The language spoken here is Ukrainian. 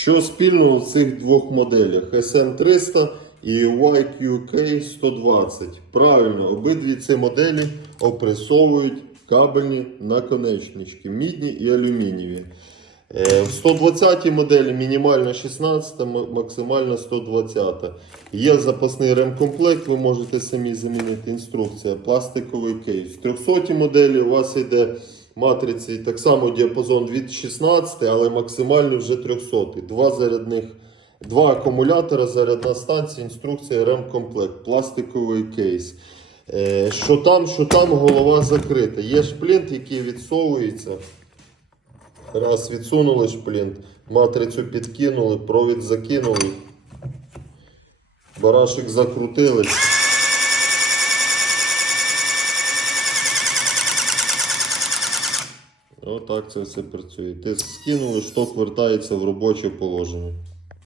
Що спільного в цих двох моделях SM300 і YQK120? Правильно, обидві ці моделі опресовують кабельні наконечнички, мідні і алюмінієві. Е, В 120 моделі мінімальна 16, максимальна 120. Є запасний ремкомплект, ви можете самі замінити інструкція, пластиковий кейс. В 300 моделі у вас йде матриці так само діапазон від 16, але максимально вже 300. Два зарядних, два акумулятора, зарядна станція, інструкція, ремкомплект, пластиковий кейс. Е, Що там, що там, голова закрита. Є шплінт, який відсовується. Раз відсунули шплінт, матрицю підкинули, провід закинули. Барашек закрутили. Отак це все працює. Ти скинули, шток вертається в робоче положення.